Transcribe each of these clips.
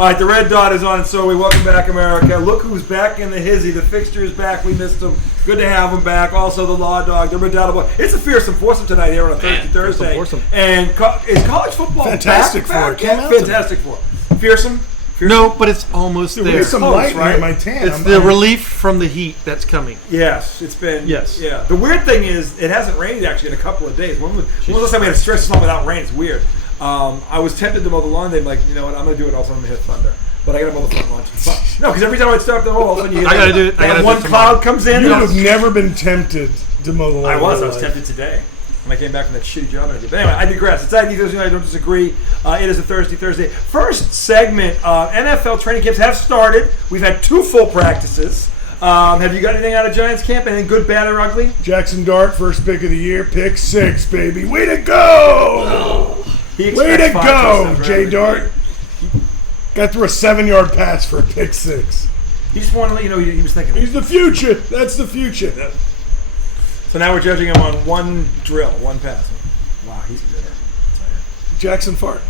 All right, the red dot is on, so we welcome back America. Look who's back in the hizzy. The fixture is back. We missed him. Good to have him back. Also, the Law Dog, the Redoubtable. It's a fearsome foursome tonight here on a Thursday. And is college football Fantastic back? Four. Fantastic Four. Fearsome? No, but it's almost Dude, there. there's some light right? in my tan. It's the relief from the heat that's coming. Yes, it's been. Yes. Yeah. The weird thing is, it hasn't rained actually in a couple of days. When was the last time we had a stretch of sun without rain? It's weird. I was tempted to mow the lawn. They're like, you know what? I'm going to do it. Also, I'm going to hit thunder. But I got to mow the front lawn. No, because every time I start the mow, all of a sudden you I got to do it. I got to one cloud comes in. You have never been tempted to mow the lawn. I was tempted today when I came back from that shitty job I did. But anyway, I digress. It's ID Thursday night. I don't disagree. It is a Thursday. First segment. NFL training camps have started. We've had 2 full practices. Have you got anything out of Giants camp? Anything good, bad, or ugly? Jackson Dart, first pick of the year, pick 6, baby. Way to go! Way to go, Jay Dart. Got through a 7-yard pass for a pick 6. He just wanted to let you know he was thinking. He's the future. That's the future. So now we're judging him on one drill, one pass. Wow, he's good. Jackson Fart.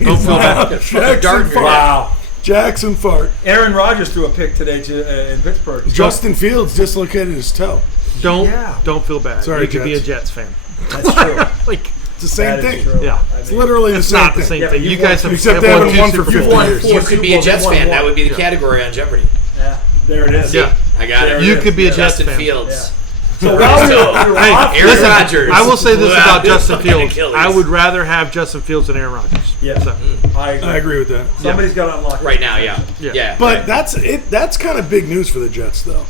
Don't feel bad. Jackson Fart. Wow. Jackson Fart. Aaron Rodgers threw a pick today in Pittsburgh. Justin Fields dislocated his toe. Don't feel bad. Sorry, you could be a Jets. Jets fan. That's true. Like, it's the same That is thing. true. Yeah. It's literally the it's same not thing. the same Yeah, thing. but You guys have except they haven't won for 50 years. You could be a Jets fan. That would be the category on Jeopardy. Yeah, there it is. Yeah. I got it. You could be a Jets Justin fan. Fields. Yeah. So while we were off, Hey, Aaron listen, Rodgers I will say this blew out about his Justin fucking Fields. Achilles. I would rather have Justin Fields than Aaron Rodgers. yeah, So, I I agree with that. Somebody's got to unlock it. right now, yeah. But right. that's it. That's kind of big news for the Jets, though.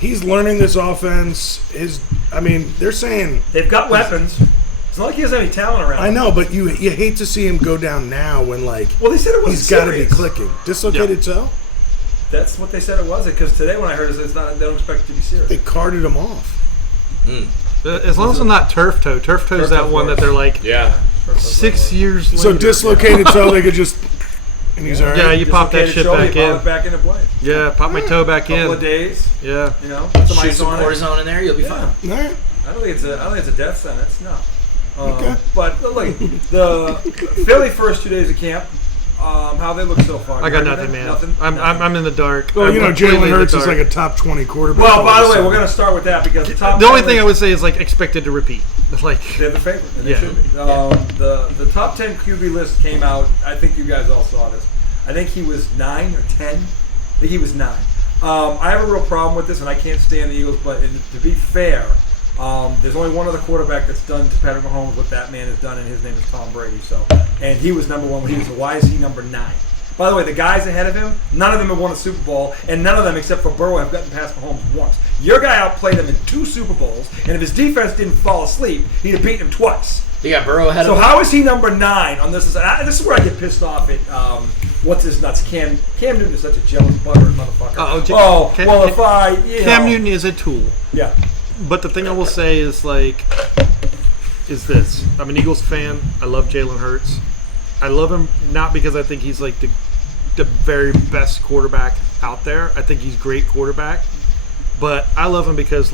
He's learning this offense. They're saying They've got weapons. It's not like he has any talent around. I know, but you hate to see him go down now when Well, they said it was he's got to be clicking. Dislocated toe. That's what they said it was. Because today when I heard it, it's not. They don't expect it to be serious. They carted him off. as long as it's not turf toe. Turf toe is that one that they're like 6 years later. So dislocated toe, they could just and he's all right. Yeah, you pop that shit back in. Pop it back into play. Yeah, pop my toe back Couple of in. days. Yeah. You know, put some Shoot ice some on it. cortisone in there, you'll be fine. All right. I don't think it's a death sentence. No. Okay. But look, the Philly first 2 days of camp. How they look so far? I got nothing, man. I'm in the dark. Well, I'm Jalen completely in the Hurts is dark. like a top 20 quarterback. Well, by the way, we're going to start with that because The only thing I would say is like expected to repeat. Like they're the favorite, and they Yeah. should be. The top 10 QB list came out. I think you guys all saw this. I think he was 9 or 10. I think he was 9. I have a real problem with this, and I can't stand the Eagles. But to be fair, there's only one other quarterback that's done to Patrick Mahomes what that man has done, and his name is Tom Brady. So, and he was number 1 when he was. So why is he number 9? By the way, the guys ahead of him, none of them have won a Super Bowl, and none of them, except for Burrow, have gotten past Mahomes once. Your guy outplayed him in 2 Super Bowls, and if his defense didn't fall asleep, he'd have beaten him twice. You got Burrow ahead So of him. how is he number 9 on this? This is where I get pissed off at what's his nuts. Cam Newton is such a jealous butthurt motherfucker. Cam Newton is a tool. Yeah. But the thing I will say is is this. I'm an Eagles fan. I love Jalen Hurts. I love him not because I think he's like the very best quarterback out there. I think he's a great quarterback. But I love him because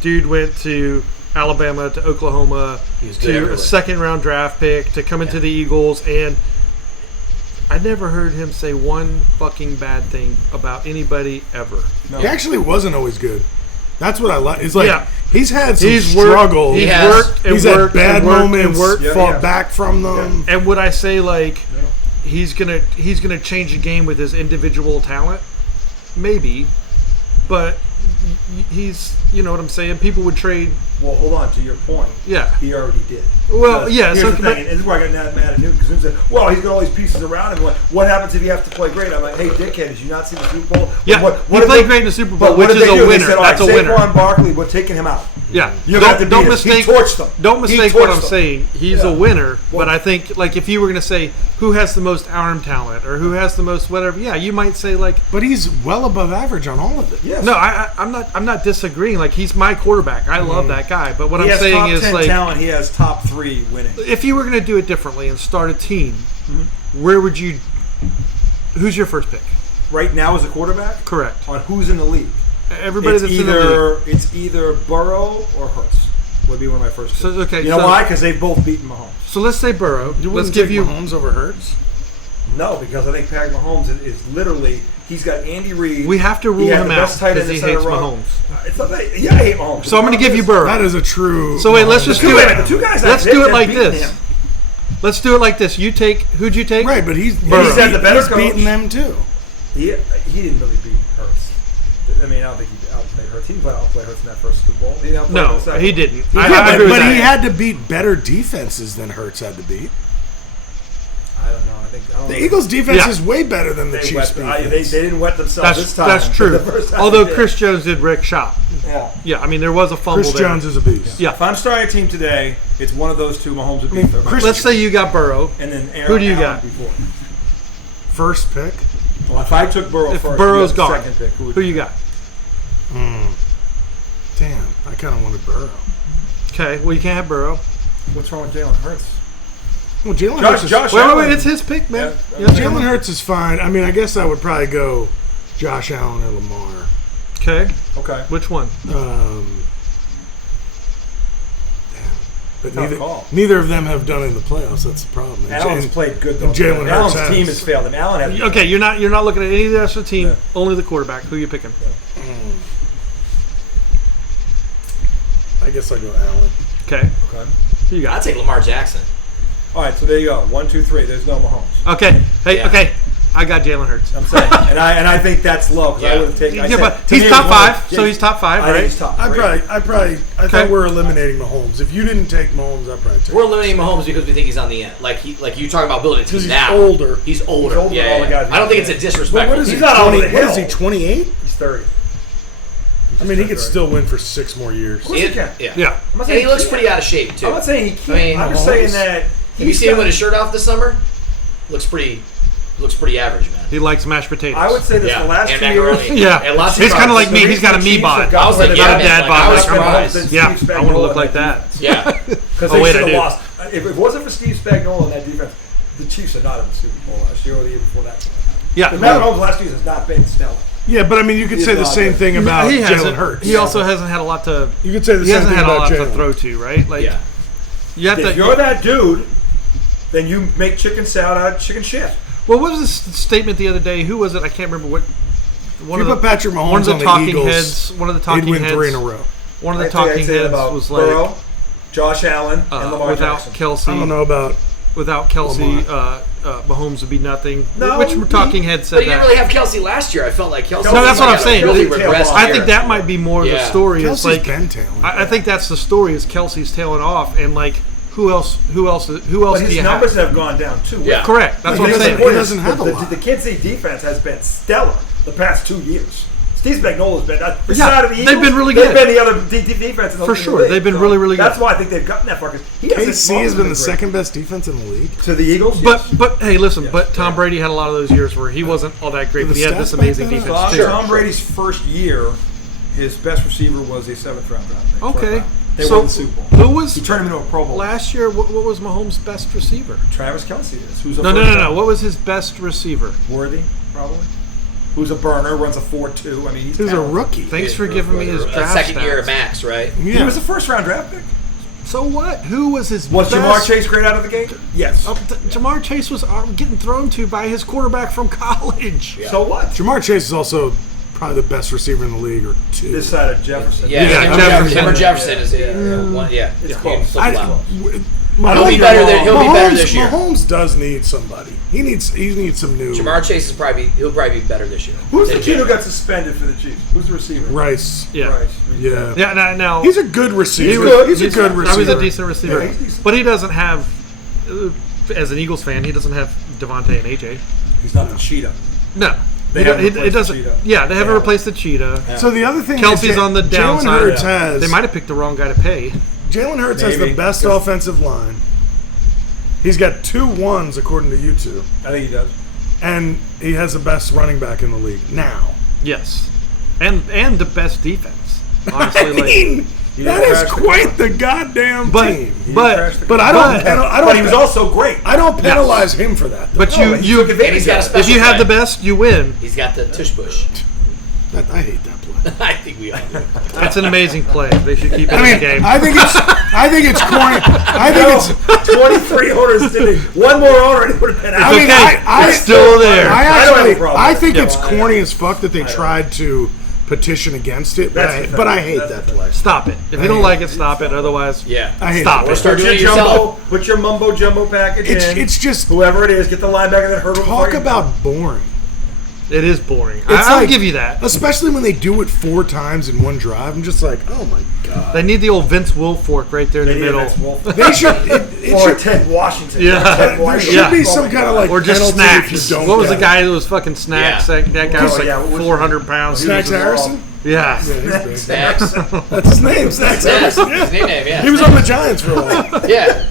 dude went to Alabama to Oklahoma to a second-round draft pick to come into the Eagles, and I never heard him say one fucking bad thing about anybody ever. No. He actually wasn't always good. That's what I like. It's he's had some He's struggles. He's had bad moments. and Fought back from them. And would I say he's gonna change the game with his individual talent? Maybe, but he's, you know what I'm saying. People would trade. Well, hold on. To your point, Yeah, he already did. Well, Because yeah. Here's So, the thing, and this is where I got mad at Newton because he said, "Well, he's got all these pieces around him. What happens if you have to play great?" I'm like, "Hey, dickhead, did you not see the Super Bowl? yeah, he played great in the Super Bowl, which is a winner. They said, That's a all right, winner. Saquon Barkley, we're taking him out. Yeah, You have to don't beat us. mistake. He torched them. Don't He mistake what torched I'm them. saying. He's Yeah. a winner, Well- but I think if you were going to say who has the most arm talent or who has the most whatever, yeah, you might say But he's well above average on all of it. Yes. no. I'm not disagreeing. He's my quarterback. I love that guy. But what He I'm has saying top is 10 talent. He has top 3 winning. if you were going to do it differently and start a team, where would you? Who's your first pick? Right now, as a quarterback, Correct. on who's in the league. Everybody that's in the league. It's either Burrow or Hurts would be one of my first. So, picks. okay, you know so- why? Because they've both beaten Mahomes. So let's say Burrow. You Let's wouldn't give take you. Mahomes over Hurts. No, because I think Patrick Mahomes is literally he's got Andy Reid. We have to rule him out because he hates Mahomes. It's not that, yeah, I hate Mahomes. So I'm going to give you Burrow. That is a true. So wait, let's just do it. The two guys let's do it like this. Let's do it like this. You take who'd you take? Right, but he's had the better coach. beaten them too. He didn't really beat Hurts. I mean, I don't think he outplayed Hurts. He outplayed Hurts in that first Super Bowl. No, he didn't. But he had to beat better defenses than Hurts had to beat. I don't know. I don't The know. Eagles' defense is way better than the They Chiefs' defense. they didn't wet themselves this time. That's true. The first time Although they did. Chris Jones did Rick Shop. Yeah. Yeah, I mean there was a fumble Chris there. Jones is a beast. Yeah. If I'm starting a team today, it's one of those two. Mahomes would beat them. Let's say you got Burrow. And then Aaron Who do you Allen got? Before. First pick. Well, if I took Burrow If first, Burrow's you gone, got the second pick. who you got? Damn, I kind of wanted Burrow. Okay, well you can't have Burrow. What's wrong with Jalen Hurts? Well, Jalen Hurts. Josh Wait, Allen. it's his pick, man. Yeah. Yeah, Jalen Hurts is fine. I mean, I guess I would probably go Josh Allen or Lamar. Okay, Okay. which one? But Tough call. neither of them have done it in the playoffs. That's the problem. And Allen's Jalen- played good though. and Jalen Allen's Hurts team has. has failed him. Allen has. Okay, you're not looking at any of the rest of the team. Only the quarterback. Who you picking? I guess I go Allen. Okay, Okay. who you I'd got? take Lamar Jackson. All right, so there you go. 1, 2, 3. There's no Mahomes. Okay, hey, Yeah. okay, I got Jalen Hurts. I'm saying, and I think that's low because I Yeah. would have taken. I Yeah, said, but to he's me, top it was one five, of- so he's top five, I think right? he's top. I three. thought we're eliminating Mahomes. If you didn't take Mahomes, I'd probably take We're eliminating Mahomes because we think he's on the end. Like you talking about building a team Because he's now. older. He's older. He's older than all the guys I don't think it's a we- disrespectful. What is He's he? not over the What is he? hill. 28? He's 30. I mean, he could still win for 6 more years. Of course he can. Yeah. Yeah. I'm not And he saying looks can't. pretty out of shape too. I'm not saying he can't. I mean, I'm just Mahomes- saying that. Have you seen him with his shirt off this summer? Looks pretty average, man. He likes mashed potatoes. I would say this Yeah, the last and 2 years. macaroni. Yeah, And lots of he's kind of fries. like me. He's got a me bod. I was like, Not yeah, a dad man, bod. I was Like, surprised. Yeah, I wanna look like that. Yeah. Because Oh, they wait, should I have do. lost. If it wasn't for Steve Spagnuolo and that defense, the Chiefs are not in the Super Bowl last year or the year before that. Yeah, The Matt Mahomes last year has not been stellar. Yeah, but I mean, you could He's say the not same good. thing about he Jalen hasn't. Hurts. He also hasn't had a lot to. You could say the He same hasn't thing had a about lot to Jalen. throw to, right? Like Yeah. you have If to. you're that dude, then you make chicken salad out of chicken shit. What was this statement the other day? Who was it? I can't remember what. One If you of put the Patrick Mahomes one of the on the talking Eagles, heads. One of the he'd talking win heads. 3 in a row. One of the I'd say- I'd talking say heads about was Burrow, like Josh Allen, and Lamar without Jackson. Kelsey. I don't know about. Without Kelsey, Mahomes would be nothing. No, Which he- talking head But said he didn't that. really have Kelsey last year. I felt like Kelsey. No, that's what I'm saying. Really Really regressed. tail I here. think that might be more of the Yeah. story. Kelsey's It's like been talented. I think that's the story. Is Kelsey's tailing off, and like who else? Who But do his you numbers have? have gone down too. Yeah. Correct. That's what I'm saying. He doesn't have a lot. The Kansas City defense has been stellar the past 2 years. Steve Spagnuolo's been beside of the they've Eagles. been really They've good. been the other defense in the For in the sure. league. They've been So really, really good. That's why I think they've gotten that far. 'Cause he hasn't KC has been the great. second best defense in the league. To the Eagles. But hey, listen. Yes. But Tom Brady had a lot of those years where he wasn't all that great, Do but the he had stats this back amazing that up? defense So too. Tom Brady's first year, his best receiver was a 7th round draft pick. Okay. They So won the Super Bowl. who was He turned him into a Pro Bowl. last year? What was Mahomes' best receiver? Travis Kelsey is. Who's a No. first round- What was his best receiver? Worthy, probably. Who's a burner, runs a 4.2. I mean, he's He was a talented. rookie. Thanks for giving me his draft second year at stats. max, right? He Yeah. was a first round draft pick. So what? Who was his Was best? Jamar Chase great out of the gate? Yes. Jamar Chase was getting thrown to by his quarterback from college. So what? Jamar Chase is also probably the best receiver in the league, or 2. This side of Jefferson. Yeah, Yeah, Jefferson. Jefferson. Jefferson is one. Yeah, It's You close. can flip I, flop. Mahomes, He'll be better than- he'll be better this year. Mahomes does need somebody. He needs some new. Jamar Chase he'll probably be better this year. Who's the Than kid who Jefferson. got suspended for the Chiefs? Who's the receiver? Rice. Yeah. Rice. Yeah. Yeah. Now He's a good receiver. good. He's a good I receiver. was a decent receiver, Yeah, he's decent. but he doesn't have. As an Eagles fan, he doesn't have Devontae and AJ. He's not the cheetah. No, They He haven't don't- replaced it doesn't. the cheetah. Yeah, they haven't Yeah. replaced the cheetah. So the other thing, Kelsey's is on the Jalen downside. Hurts has. They might have picked the wrong guy to pay. Jalen Hurts has Maybe, the best 'cause- offensive line. He's got 2 1s according to YouTube, I think he does. and he has the best running back in the league now. Yes, and the best defense. Honestly, I mean, He that didn't is crash the quite the goddamn but team. He but crashed the But I car. don't. I But he was also great. I don't penalize him for that. but No, he took you advantage And he's got a of it. special if you have the play. best, you win. He's got the tush push. I hate that play. I think we all do. It's an amazing play. They should keep it in I the mean, game. I think it's corny. I think it's. 23 owners didn't. One more owner and it would have been out. I mean, okay. It's still there. I I don't have a actually, problem I with think it. it's corny as fuck that they tried to petition against it, but I hate that play. Stop it. If you don't like it, stop it. Otherwise, Yeah. I hate Stop that. it. Start Put doing your it yourself. put your mumbo jumbo package in. It's just Whoever it is, get the linebacker that hurdle. talk about boring. it is boring. It's I'll like- give you that. Especially when they do it 4 times in one drive. I'm just like, oh my god. They need the old Vince Wilfork right there in the middle. They should. It Or should. Ted Washington. Yeah. Ted There Washington. should be Yeah. some kind of like Or just penalty if snacks. you don't What was the get guy that was fucking snacks? Yeah. That guy was like yeah, what was 400 pounds. it. Snacks Harrison. Yeah. Yeah, he's big. Snacks. That's his name. Snacks Harrison. His Yeah. name, yeah. He was on the Giants for a while. Yeah.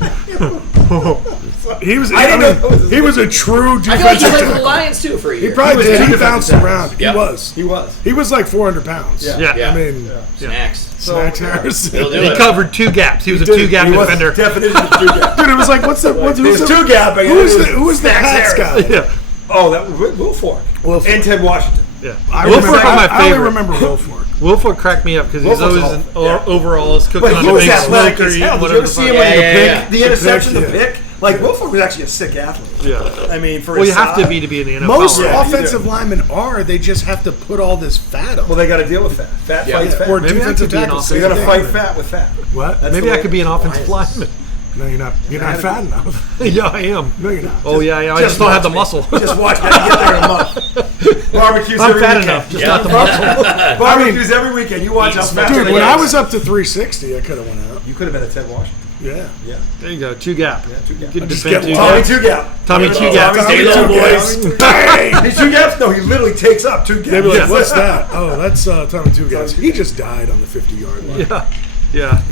He was. I didn't know that was his he was a true I feel like defensive he played for the tackle. Lions too for a year. He probably He was did. He defensive bounced tackle. around. Yep. He was. He was. He was like 400 pounds. Yeah. Yeah. I mean, Snacks. Snacks Harrison. He'll do He it. covered 2 gaps. He was a did. 2-gap He was defender. Definition of two gap. Dude, it was like, what's the? It Who's was the? two gap. Who's the Pats Snacks Harrison. guy? Yeah. Oh, that was Wilfork. Wilfork. And Ted Washington. Yeah. I Wilfork remember- was my I only favorite. remember Wilfork. Wilfork cracked me up because he's Wilfork's always awful. Yeah. overalls cooking But on he a was big athletic smoker as eating hell. Did you whatever ever the see fuck. him like Yeah, the yeah, pick, yeah. the interception, The the pick, pick? Like Wilfork was actually a sick athlete. Yeah. I mean, for Well, his you have to size. be in the NFL. Most Yeah, you offensive do. linemen are. They just have to put all this fat on. Well, they got to deal with fat. Fat Yeah. fights fat. Or Maybe I defensive could be an tackles. So you same got to thing. fight fat with fat. What? That's Maybe the I way- could be an offensive Why is lineman. No, you're not. You're not fat enough. Yeah, I am. No, you're not. Oh, yeah, yeah. I just don't have the muscle. Just watch. Got to get there in a month. Barbecues I'm every fat weekend. enough, just not the muscle. Barbecues every weekend. You watch how fat. Dude, they when get. I was up to 360, I could have went out. You could have been a Ted Washington. Yeah. Yeah. There you go. 2-gap. Yeah, two gap. You can Just defend get 2 Tommy gaps. two gap. Tommy two gap. Tommy Stay two low, gap. boys. Bang! His two gaps? No, he literally takes up 2 gaps. They'd be like, Yeah. what's that? Oh, that's Tommy Two Guys. He just died on the 50-yard line. Yeah.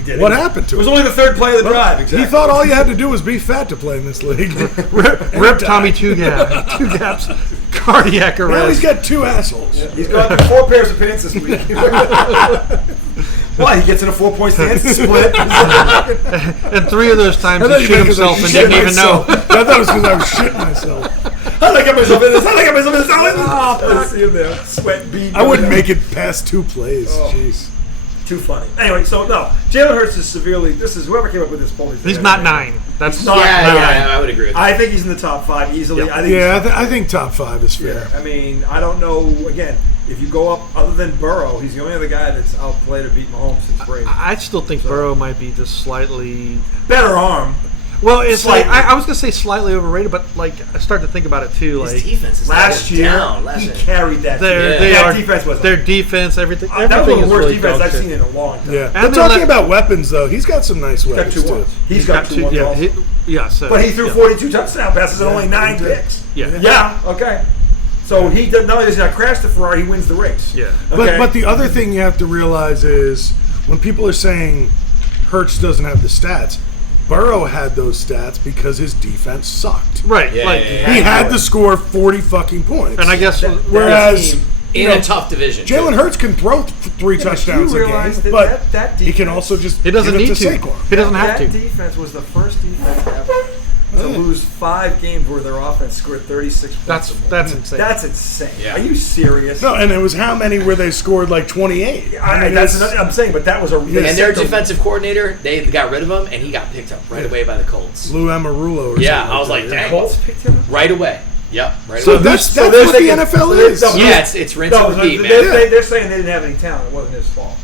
Yeah. What happened It to was him? only the third play of the drive. Exactly. He thought all you had to do was be fat to play in this league. Rip Tommy 2-gap. 2 gaps. Cardiac Now arrest. he's got 2 assholes. He's gone through 4 pairs of pants this week. Why? He gets in a 4-point stance, split. And 3 of those times I thought he you shit meant 'cause I himself and shit didn't even know. myself. I thought it was because I was shitting myself. How'd I get myself in this? How'd I get myself in this? I see him there. Sweat bead. I wouldn't make it past 2 plays. Oh. Jeez. Too funny. Anyway, so no. Jalen Hurts is severely. This is whoever came up with this poll. He's not 9. That's not Yeah, nine. yeah, I would agree with that. I think he's in the top 5 easily. Yeah. I think. Yeah, I think top 5 is fair. I mean, I don't know. Again, if you go up, other than Burrow, he's the only other guy that's outplayed or beat Mahomes since Brady. I still think Burrow might be just slightly. Better arm. Well, it's like Slightly. I was gonna say slightly overrated, but like I start to think about it too. His Like defense is Last going year, down. Last he year. carried that. their team. they that are defense was. their defense, everything. That was everything one of the is worst really defense dog I've shit. seen in a long time. Yeah. And But then talking let- about weapons, though, he's got some nice He's got weapons, 2 too. ones. He's got 2 ones. Yeah, also. yeah. So, But he threw yeah. 42 touchdown passes and only 9 he did. picks. Yeah. Yeah. Okay. So he did, not only does he not crash the Ferrari, he wins the race. Yeah. Okay. But the other thing you have to realize is when people are saying Hurts doesn't have the stats, Burrow had those stats because his defense sucked. Right. Yeah, like, yeah, yeah. He had to score 40 fucking points. and I guess Whereas team, you In know, a tough division. too. Jalen Hurts can throw 3 Yeah, but touchdowns you a game, realize that but that he can defense- also just he doesn't give it need to to. Saquon. He doesn't have that to. defense was the first defense ever to lose 5 games where their offense scored 36 points. That's insane. That's insane. Yeah. Are you serious? No, and it was how many where they scored like 28? That's another, I'm saying, but that was a. And their set the- defensive coordinator, they got rid of him, and he got picked up right away by the Colts. Lou Amarulo or Yeah, something I was like, that. dang. Colts picked him up? Right away. Yep. Right So away. that's so what they're the thinking- NFL so they're- is. no, Yeah, it's rinse No, and repeat, man. they're saying they didn't have any talent. It wasn't his fault.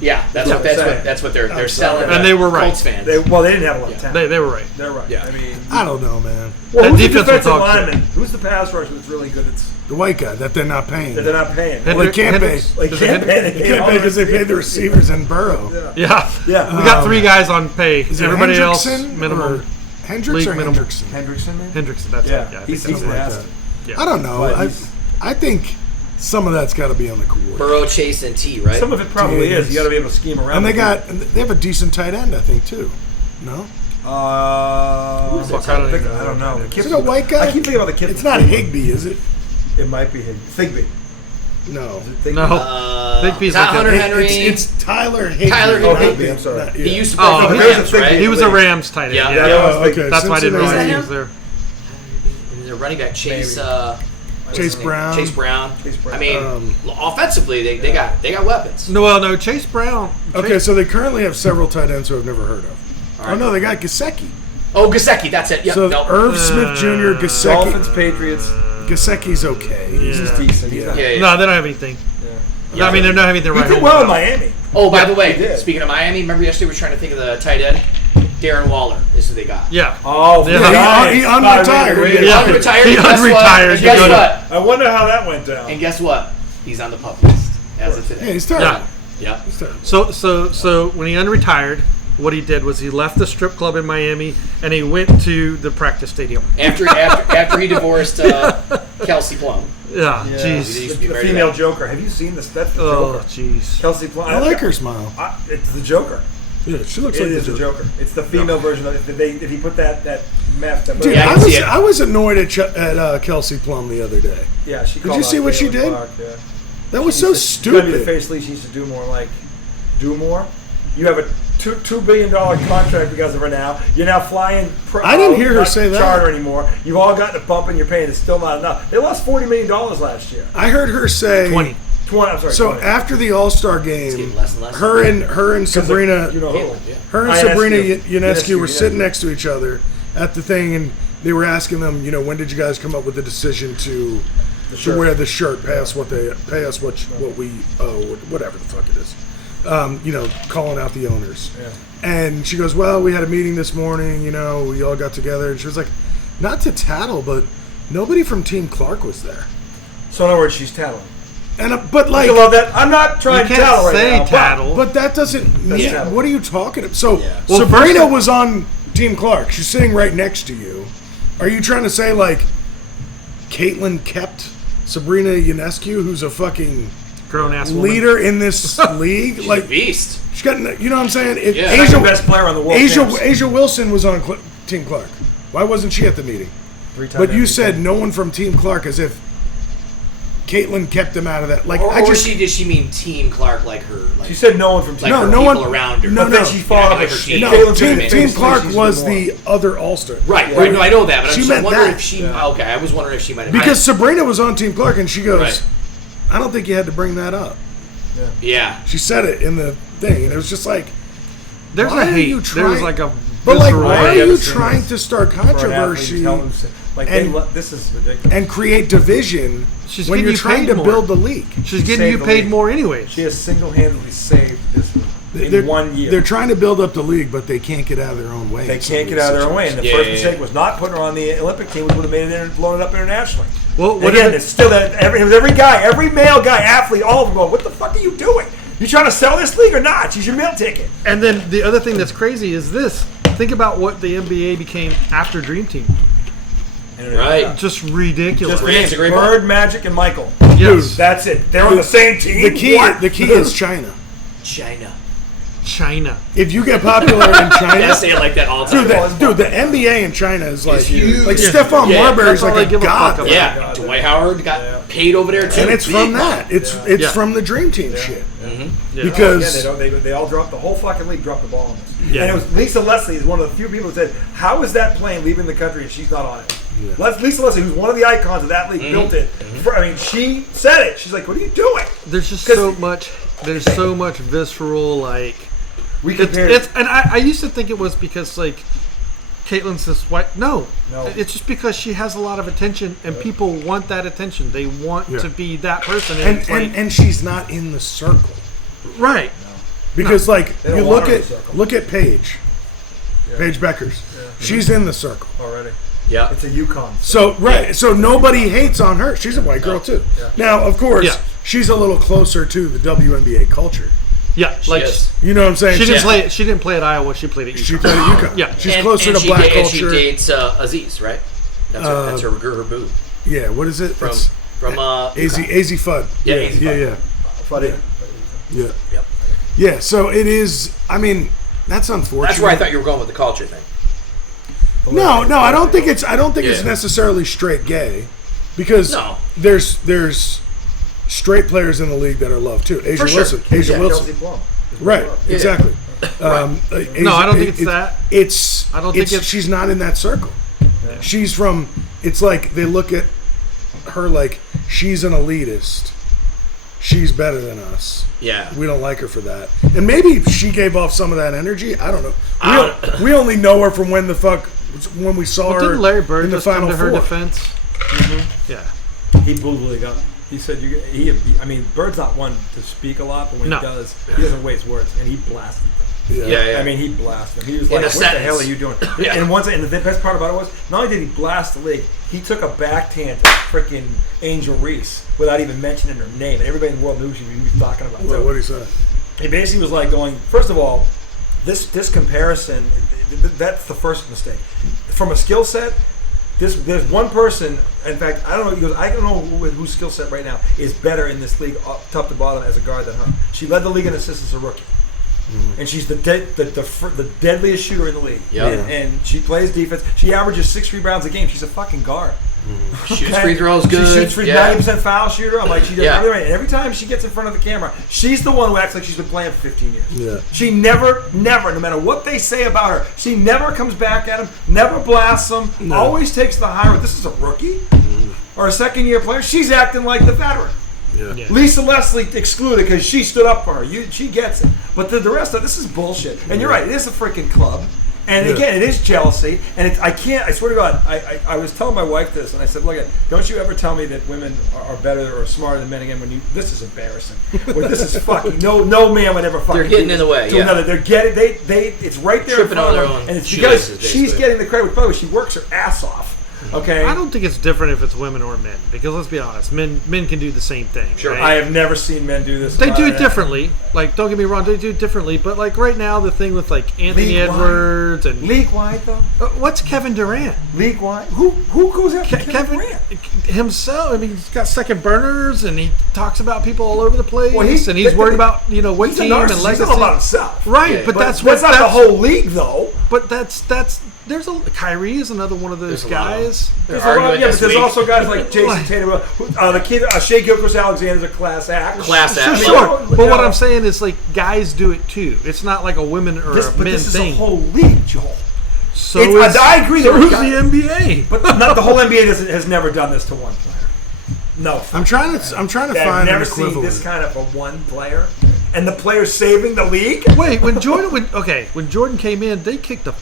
Yeah, that's what saying. they're selling. And they were right. Colts fans. They didn't have a lot of talent. They were right. They're right. Yeah. I mean, I don't know, man. well, That who's the defense will defensive talk to. lineman? Who's the pass rusher that's really good? It's The white guy that they're not paying. that they're not paying. Well, they can't pay. Like Is it can't pay. They can't pay because they paid the receivers and Burrow. Yeah. Yeah. We got 3 guys on pay. Is it Everybody else Hendrickson minimum. or Hendricks League or minimum. Hendrickson? Hendrickson, man. Hendrickson. That's Yeah, it. Yeah. I he's think that's right. nasty. Yeah. I don't know. But I he's- think some of that's got to be on the coordinator. Burrow, Chase, and T, right? Some of it probably is. You got to be able to scheme around. And they with have a decent tight end, I think, too. No? it. Fuck, I don't even I don't know. Is it a white guy? I keep thinking about the kid. It's not Higbee, is it? It might be Higby. No. No. Big piece not like Hunter that. Henry. It's Tyler Higbee. Tyler Oh, Higbee. Higbee. I'm sorry. Not- He yeah. used to play Oh, for the there's a Rams, thing- right? He was a Rams tight end. Yeah. Yeah. Yeah. Oh, okay. That's why I didn't Cincinnati. realize he him? was there. And the running back Chase. Maybe. Chase Brown. Chase Brown. Chase Brown. I mean, offensively, they got weapons. No, Chase Brown. Okay, so they currently have several tight ends who I've never heard of. Right. Oh no, they got Gesicki. Oh, Gesicki, that's it. Yep. So no. Irv Smith Jr., Gesicki. Dolphins, Patriots. Gesicki's okay. He's decent. He's not- Yeah. No, they don't have anything. Yeah. I mean, they're not having anything He right did home well in about. Miami. Oh, by the way, he did. speaking of Miami, remember yesterday we were trying to think of the tight end? Darren Waller is who they got. Yeah. Oh, Yeah, nice. he unretired. Yeah. Unretired. He and guess unretired. What? And guess Good. what? I wonder how that went down. And guess what? He's on the pup list as of Yeah, today. he's terrible. Yeah. Yeah. He's terrible. So when he unretired, what he did was he left the strip club in Miami and he went to the practice stadium. After he divorced Kelsey Plum. Yeah, He jeez. used to be The married to female that. Joker. Have you seen this? That's the Oh, Joker. jeez. Kelsey Plum. I like her smile. It's the Joker. Yeah, she looks It like is the the Joker. Joker. It's the female version of it. If you put that meth. Dude, Yeah, I I can was see it. I was annoyed at Kelsey Plum the other day. Yeah, she. Did you see what she did? Yeah. That was so It's gonna be the stupid. face lead. She needs to do more. Like, do more. You have a $2 billion contract because of her now. You're now flying. I didn't hear her not say that. charter anymore. You've all gotten a bump and you're paying. It's still not enough. They lost $40 million last year. I heard her say 20. 20. I'm sorry. So 20. after the All-Star getting game, less and less. her and Sabrina, You know who? Caitlin, yeah. her and Ionescu. Sabrina Ionescu were Ionescu. sitting next to each other at the thing, and they were asking them, when did you guys come up with the decision to shirt. wear the shirt? Pay us what we owe, whatever the fuck it is. Calling out the owners. Yeah. And she goes, well, we had a meeting this morning. We all got together, and she was like, not to tattle, but nobody from Team Clark was there. So in other words, she's tattling. But like, I love that. I'm not trying You to tattle can't right say now. but- tattle. But that doesn't mean. tattle. What are you talking about? So Yeah. Well, Sabrina first- was on Team Clark. She's sitting right next to you. Are you trying to say like Caitlin kept Sabrina Ionescu, who's a fucking Grown ass woman. leader in this league? She's a Like beast. she's got. You know what I'm saying? If Yeah. Second best player on the world. champs. Asia Wilson was on Team Clark. Why wasn't she at the meeting? Three-time But you MVP. said no one from Team Clark, as if Caitlin kept him out of that. Like Or, I just. did she mean Team Clark like her? Like, She said no one from like Team. No, her no people one- around her. no, But then no. she followed up like with her team. No, Caitlin's Team, gonna Team face Clark she's was more. the other All-Star. Right, right. No, I know that, but She I'm meant just wondering that. if she. Okay, I was wondering if she might have. Because Sabrina was on Team Clark, and she goes, Right. I don't think you had to bring that up. Yeah. She said it in the thing, and it was just like, There's Why a are hate. you There's trying- like a but like, visceral why are hate. you seen trying this to start for an athlete controversy to tell them, like, and- this is ridiculous. and create division She's when getting you're you trying paid to more. build the league? She's getting Save you the paid league. more anyways. She has single-handedly saved this in They're- 1 year. They're trying to build up the league, but they can't get out of their own way. They in some can't of get out of these their own way. And the Yeah, first yeah, mistake yeah. was not putting her on the Olympic team, which would have made it in and blown it up internationally. Well, what Again, if it- it's still that every guy, every male guy, athlete, all of them going, what the fuck are you doing? You trying to sell this league or not? She's your meal ticket. And then the other thing that's crazy is this. Think about what the NBA became after Dream Team. Right. Just ridiculous. Just Great, it's a great Bird, Magic, and Michael. yes. That's it. They're on the same team. The key, What? the key is China. China. China. If you get popular in I China, say it like that all the time. dude, the NBA in China is like huge. like Yeah. Stephon Yeah, Marbury is that's all like they give a a fuck god, about. Yeah, God, Dwight Howard got Yeah. paid over there too. and it's from Big that. It's Yeah. from the Dream Team shit. Yeah. Because Again, they all dropped, the whole fucking league dropped the ball on this. Yeah. And it was Lisa Leslie is one of the few people who said, how is that plane leaving the country and she's not on it? Lisa Leslie, who's one of the icons of that league, built it. I mean, she said it. She's like, what are you doing? There's just 'Cause- so much. There's so much visceral like. We It's, compared it's and I used to think it was because like Caitlin's this white. No, No. it's just because she has a lot of attention and people want that attention. They want Yeah. to be that person. And, and, it's and like, and she's not in the circle right. because like They don't you want look her in at the circle. Paige, Paige Beckers. She's in the circle. already. Yeah. It's a Yukon. So so nobody hates on her. She's a white girl too. Yeah. Now, of course, Yeah. she's a little closer to the WNBA culture. Yeah, like is. You know what I'm saying? she didn't Yeah. play. She didn't play at Iowa. She played at She UConn. played at UConn. Yeah. she's And- closer and to she black da- and she culture. dates Aziz, right? That's her boo Yeah, what is it? from It's AZ Fudd. Yeah, AZ yeah, Fudd. yeah, Funny. yeah, Yep. yeah. So it is. I mean, that's unfortunate. That's where I thought you were going with the culture thing. No, I don't think it's. I don't think it's Yeah. necessarily straight gay, because No. there's straight players in the league that are loved too. Asia For sure. Wilson. Asia Yeah. Wilson. Kelsey Plum. Right. Yeah. Exactly. No, I don't think it's that. It's. I don't think it's- She's not in that circle. She's from. It's like they look at her like she's an elitist. She's better than us. Yeah. We don't like her for that. And maybe she gave off some of that energy. I don't know. We only know her from when we saw her didn't Larry Bird in the just come Final to her Four. defense? Mm-hmm. Yeah. He blew the league up. He said, I mean, Bird's not one to speak a lot, but when No. he does, he doesn't waste words, and he blasted them. Yeah. I mean, he blasted him. He was In like, a what the sentence. hell are you doing? Yeah. And the best part about it was, not only did he blast the league, he took a backhand to freaking Angel Reese without even mentioning her name, and everybody in the world knew who he was talking about. What did he say? He basically was like going, first of all, this comparison, that's the first mistake. From a skill set, there's one person, in fact, I don't know, he goes, I don't know whose skill set right now is better in this league, top to bottom, as a guard than her. She led the league in assists as a rookie. Mm-hmm. And she's the deadliest shooter in the league. Yep. And she plays defense. She averages 6 rebounds a game. She's a fucking guard. Shoots free throws good. She shoots 90% foul shooter. I'm like, she does everything. And every time she gets in front of the camera, she's the one who acts like she's been playing for 15 years. Yeah. She never, no matter what they say about her, she never comes back at them, never blasts them, always takes the high road. This is a rookie or a second-year player. She's acting like the veteran. Yeah. Lisa Leslie excluded because she stood up for her. She gets it. But the rest of this is bullshit. And you're right, it is a freaking club. And again, it is jealousy. And I swear to God, I was telling my wife this, and I said, look, don't you ever tell me that women are better or smarter than men again this is embarrassing. Or this is fucking, no man would ever fucking They're getting do in the way, to yeah. another. They're getting, it's right there Tripping in front on of their them. own And it's shoelaces, because she's basically. getting the credit. By the way, she works her ass off. Okay. I don't think it's different if it's women or men, because let's be honest, men can do the same thing. Sure. Right? I have never seen men do this. They do it differently. Like, don't get me wrong, they do it differently. But like right now, the thing with like Anthony League-wide. Edwards and League-wide, though? what's Kevin Durant? League-wide? Who goes after Kevin Durant? himself. I mean, he's got second burners, and he talks about people all over the place. Well, and he's worried about what He's a team and narcissist. legacy. He's all about himself. Right, Yeah, but But that's that's not the whole league, though. But that's there's Kyrie is another one of those There's a lot of guys. They're There's a lot, arguing yeah, this but there's week. also guys like Jason Tatum, the kid, Shea Gilgeous-Alexander's a class act. Class So act. sure, but what I'm saying is like guys do it too. It's not like a women or This, a but men this is thing. a whole league, Joel. So It's- I agree So there are who's guys- the NBA? But not the whole NBA has never done this to one player. No. I'm trying to I've find never an seen equivalent. this kind of a one player, and the player saving the league. Wait, when Jordan came in, they beat the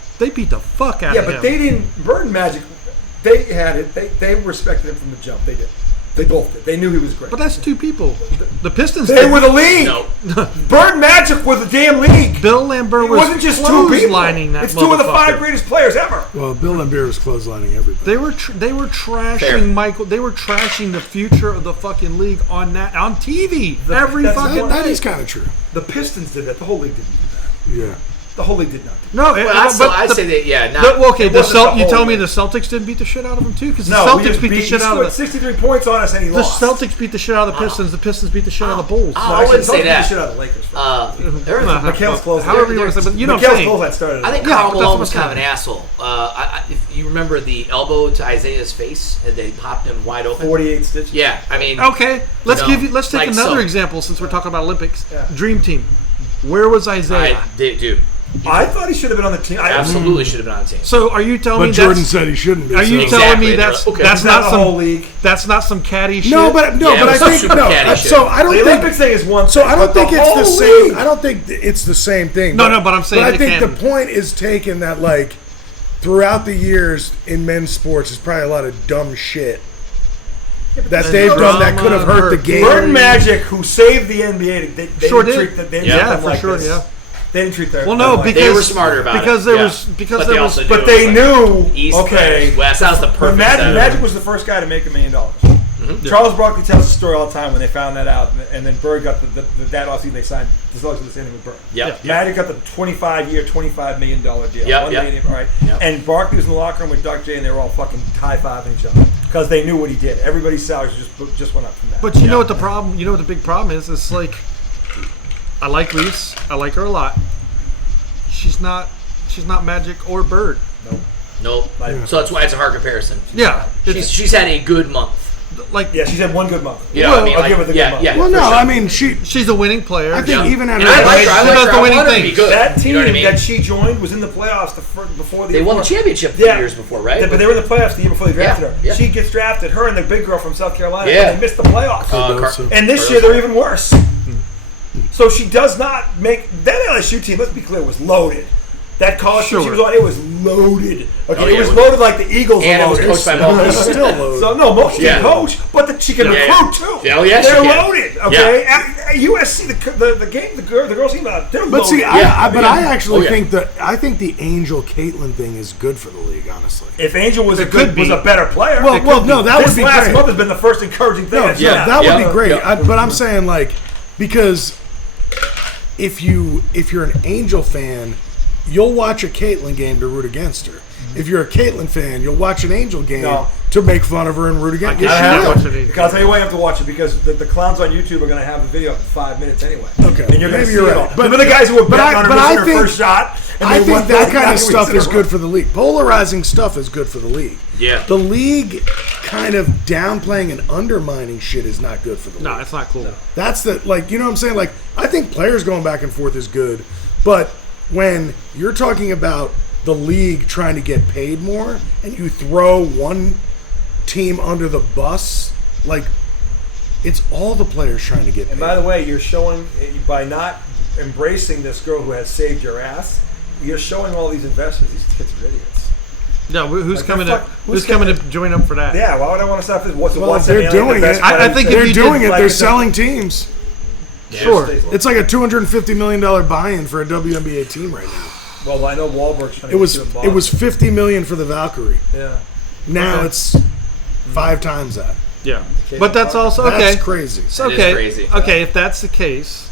fuck out Yeah, of but him. they didn't. Bird and Magic, they had it. They respected him from the jump. They did. They both did. They knew he was great. But that's two people. The Pistons. They were the league. No. Bird and Magic were the damn league. Bill Lambert It was wasn't just two people. lining that. It's two of the 5 motherfucker. greatest players ever. Well, Bill Laimbeer was clotheslining everybody. They were trashing Fair. Michael. They were trashing the future of the fucking league on TV every that's fucking what- that night. is kind of true. The Pistons did that. The whole league didn't do that. Yeah. The whole league did not. No, Well, I'd say that, yeah. Not, But, okay, it wasn't the you whole tell me league. the Celtics didn't beat the shit out of them too, because the No, we Celtics just beat the he shit out scored of 63 points on us and he the lost. Celtics beat the shit out of the Pistons. The Pistons beat the shit out of the Bulls. I wouldn't say Celtics beat the that. shit out of the Lakers. Mikhail's close. However you want to say, but you know what I'm Mikhail's saying. close. That started. I think Yeah, Karl but that's Malone what was I'm kind of an saying. asshole. If you remember the elbow to Isaiah's face, and they popped him wide open. 48 stitches. Yeah, I mean. Okay, let's No, let's take like another so. example since we're talking about Olympics. Yeah. Dream Team. Where was Isaiah? Dude, I thought he should have been on the team. absolutely should have been on the team. So are you telling me But Jordan that's, said he shouldn't be. are you so- telling me Exactly. that's Okay. that's He's not the some whole league. that's not some catty shit? No, but Yeah, I it was think super catty shit. So I The don't Olympics think. thing is one. So thing, I don't but think the it's the whole same. league- I don't think it's the same thing. No, but I'm saying But I it think can. the point is taken that like throughout the years in men's sports, there's probably a lot of dumb shit that they've done that could have hurt the game. Bird and Magic, who saved the NBA, they Sure didn't did. treat they didn't Yeah, treat them for like sure, this. yeah. They didn't treat their. Well, no, them like because They were smarter about because it. there yeah. was because But there they was. also knew But it they was knew. East Okay. versus West. That was the But perfect Magic, setup. Magic was the first guy to make $1 million. Charles Barkley tells the story all the time when they found that out, and then Bird got that offseason they signed the Celtics the same thing with Bird. Yep. Magic got the 25-year, $25 million deal. Yep, $1 yep. million, right? Yep. And Barkley was in the locker room with Dr. J, and they were all fucking high-fiving each other because they knew what he did. Everybody's salaries just went up from that. But you know what the problem? You know what the big problem is? It's like I like Reese. I like her a lot. She's not Magic or Bird. Nope. Yeah. So that's why it's a hard comparison. Yeah, She's had a good month. like Yeah, she's had one good month. You know what I mean? I'll Like, give her the good yeah, month. yeah. Well, for no, sure. I mean she's a winning player. I think even at And I like her. I She like does her. the I winning want her to be things. good. That team You know what I mean? that she joined was in the playoffs before the They won the championship a few years before, right? But they were in the playoffs the year before they drafted Yeah, her. yeah. She gets drafted, her and the big girl from South Carolina, Yeah. and they missed the playoffs. Cardoso. And this year they're even worse. So she does not make that LSU team. Let's be clear, was loaded. That college team she was on, it was loaded. Okay, Oh, it yeah, was it was- loaded like the Eagles. And were it was loaded. coached by Mo. It's still loaded. So no, Mo, she Yeah. can coach, but she can Yeah, recruit yeah. too. Hell yeah, she they're can. loaded. Okay, at USC, the girls team, they're But loaded. see, I actually Oh, yeah. think the Angel Caitlin thing is good for the league, honestly. If Angel was It could was be. a better player, Well, no, that this would be last great. month has been the first encouraging thing. No, I've yeah, seen. that Yeah. would be great. Yeah. But I'm saying like because if you're an Angel fan, you'll watch a Caitlyn game to root against her. If you're a Caitlyn fan, you'll watch an Angel game No. to make fun of her and root against. I Yes, have you to will. watch it. Because I'll tell you why you have to watch it, because the clowns on YouTube are going to have the video in 5 minutes anyway. Okay, And you're going maybe to see you're it all. right. But the guys who were but betting I- on her but missing I her think- first shot, and I they think won that 39 kind of weeks stuff in a is row. good for the league. Polarizing stuff is good for the league. Yeah. The league kind of downplaying and undermining shit is not good for the league. No, it's not cool. That's the, like, you know what I'm saying? Like, I think players going back and forth is good, but when you're talking about the league trying to get paid more and you throw one team under the bus, like, it's all the players trying to get paid. And by the way, you're showing, by not embracing this girl who has saved your ass, you're showing all these investors, these kids are idiots. No, who's Like, coming the to fuck- who's who's coming gonna- to join up for that? Yeah, why would I want to stop this? What's Well, what's they're the doing best it. player I think if They're you doing did it. like They're it's a- selling teams. Sure. It's like a $250 million buy-in for a WNBA team right now. Well, I know Wahlberg's trying It to was get you involved. it was $50 million for the Valkyrie. Yeah. Now Okay. it's 5 times that. Yeah, but that's also okay. That's crazy. It's It is okay. crazy. Okay, if that's the case,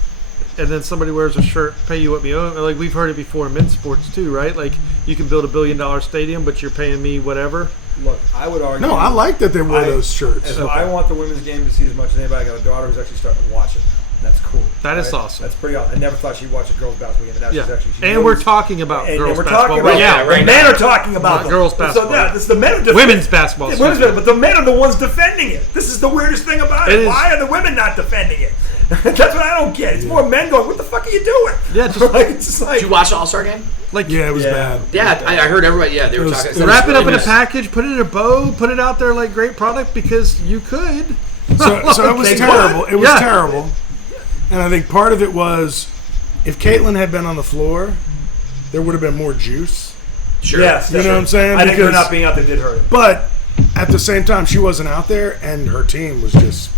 and then somebody wears a shirt, pay you what me owe. Like we've heard it before in men's sports too, right? Like you can build $1 billion stadium, but you're paying me whatever. Look, I would argue. No, I like that they wore those shirts. If I want the women's game to see as much as anybody. I got a daughter who's actually starting to watch it now. That's cool. That is Right? awesome. That's pretty awesome. I never thought she'd watch a girls basketball game, and now Yeah, she's actually. She and knows- we're talking about and girls we're basketball talking right about now. right the men now. are talking about Not them. girls So basketball. the men are Women's basketball. Yeah, women's basketball, but the men are the ones defending it. This is the weirdest thing about It it. is. Why are the women not defending it? That's what I don't get. It's more men going, "What the fuck are you doing?" Yeah, just- like it's just like Did you watch the All-Star game? Like Yeah, it was Yeah. bad. Yeah, I heard everybody. Yeah, they were was- talking. it was- wrap it up in a Goodness. package, put it in a bow, put it out there like great product because you could. So it was Okay, terrible. what? It was Yeah. terrible. And I think part of it was if Caitlyn had been on the floor, there would have been more juice. Sure. yes, You know what I'm saying? I think her Because- not being out there did hurt him. But at the same time, she wasn't out there, and her team was just,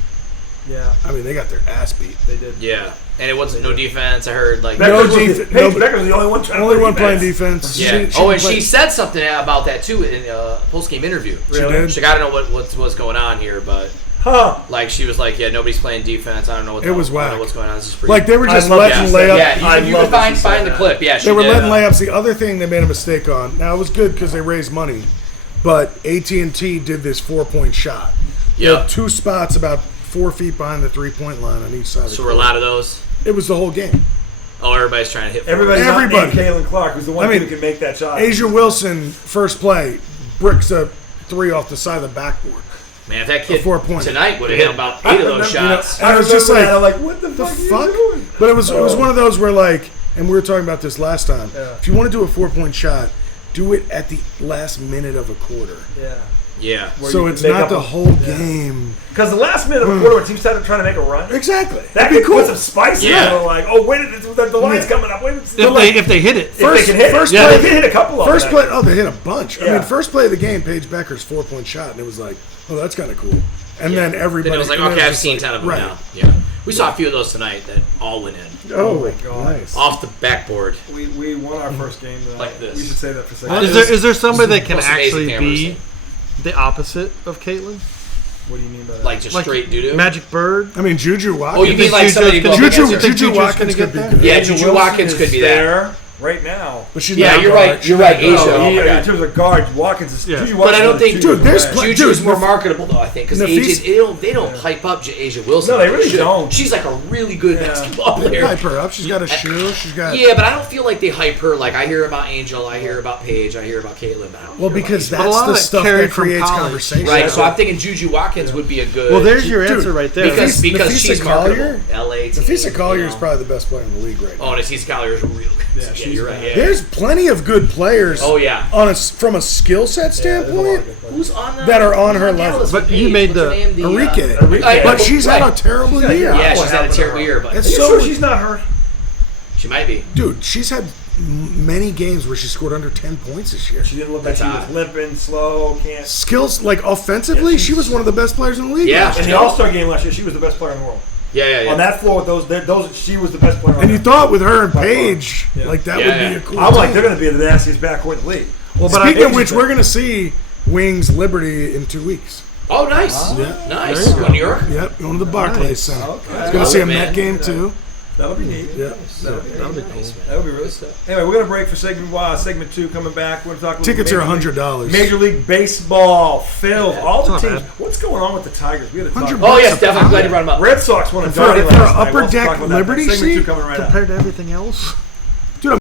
Yeah, I mean, they got their ass beat. they did. Yeah, and it wasn't no defense. I heard like. No Beckers was def- Paige no- Beckers was the only one trying to Only play one playing defense. defense. Yeah. And played- she said something about that too in a post-game interview. She Really? did. She's like, I don't know what's going on here, but Huh? like she was like, yeah, nobody's playing defense. I don't know what. It was I don't know what's what's going on. This is pretty. Like they were just I love letting that. layup. yeah, I you love can that she find said the that. clip. Yeah, she They were did. letting layups. The other thing they made a mistake on. Now it was good because they raised money, but AT&T did this 4-point shot. They Yeah. had 2 spots about 4 feet behind the 3-point line on each side. Of the So we're a court. lot of those. It was the whole game. Oh, everybody's trying to hit. Everybody, Everybody. not named Caitlin Clark, who's the one I mean, who can make that shot. Asia Wilson, first play, bricks a 3 off the side of the backboard. Man, if that kid 4-pointer. tonight would have hit about 8 of those shots. And it was just like, I'm like, what the the fuck? fuck? Are you doing? But it was one of those where like, and we were talking about this last time. Yeah. If you want to do a 4-point shot, do it at the last minute of a quarter. Yeah. Yeah. Where So you it's can make not up the a- whole game. Because the last minute of a quarter, when teams started trying to make a run, Exactly. that That'd be could cool. put some spice in Yeah. it. Like, oh, wait, the line's coming up. Wait, If they hit it. if they can hit first it. play- Yeah, they did hit a couple of First them. play, oh, they hit a bunch. I Yeah. mean, first play of the game, Paige Becker's 4-point shot, and it was like, oh, that's kind of cool. And then everybody. Then it was like, and okay, I've just seen like, 10 of them right. now. Yeah. We saw a few of those tonight that all went in. Oh, my God. nice. Off the backboard. We won our first game. Like this. We should say that for a second. Is there somebody that can Most amazing actually cameras. be the opposite of Caitlyn? What do you mean by that? Like just Like straight doo-doo? Magic Bird? I mean, Juju Watkins. Oh, you mean like Juju's somebody gonna- go up Juju, against her? Juju Juju's Watkins gonna could get be that? good. Yeah, Angel Juju Wilson Watkins is could be that. there. right now. But she's Yeah, not you're guard. right. She's You're not right. guard. Asia. Oh, my in God. terms of guards, Watkins is. Yeah. Juju But I don't Watkins think, is Dude, there's right. pl- Juju is dude, more the- marketable though. I think because Nafisa- they don't hype up Asia Wilson. No, they like really should. don't. She's like a really good basketball They player. hype her up. She's got a shoe. She's got. Yeah, but I don't feel like they hype her. Like I hear about Angel, I hear about Paige, I hear about Caitlin. But I don't Well, hear about because Asia. But a that's lot the of that stuff carried that from creates college. conversation. Right, so I'm thinking Juju Watkins would be a good. Well, there's your Dude, answer right there. because Nafisa she's Collier? marketable. LA team. Nafisa Collier you is know. probably the best player in the league right now. Oh, Nafisa Collier is real good. Yeah, she's you're right. bad. Yeah. There's plenty of good players. Oh, yeah. From a skill set standpoint. Who's on the, That are on who's her the level. Dallas But page? you made What's her the name? Enrique. But she's had a terrible She's had a year. year. Yeah, What she's had a happened to terrible her? year, but It's Are you so sure she's not hurt? she might be. dude. She's had many games where she scored under 10 points this year. She didn't look like That's she odd. was limping, slow, can't. Skills like offensively, Yeah, she was one of the best players in the league. Yeah. last In year. the All-Star game last year, she was the best player in the world. Yeah. On that floor with those, she was the best player. And you thought with her and By far. Paige, Yeah. like that Yeah, would yeah. be a cool. I'm like, team. they're going to be the nastiest backcourt in the league. Well, but Speaking I, of which, we're going to see Wings Liberty in 2 weeks. Oh, nice. Yeah. Nice. There you Go go. New York. Yep, going to the Barclays Center. Okay. Going to see a Man. Met game too. That'll be neat. Yeah. That'll be that'll be cool. That would be really stuff. Anyway, we're going to break for segment 2 coming back. We're going to talk a little Tickets are Major League- $100. Major League Baseball, Phil, all the It's not teams. bad. What's going on with the Tigers? We had to talk 100 about Oh, bucks yes, a definitely. pop. Glad you brought him up. Red Sox won a For- derby for last an night. upper We'll also deck talk about that. Liberty Segment 2 seat coming right up. compared to everything else.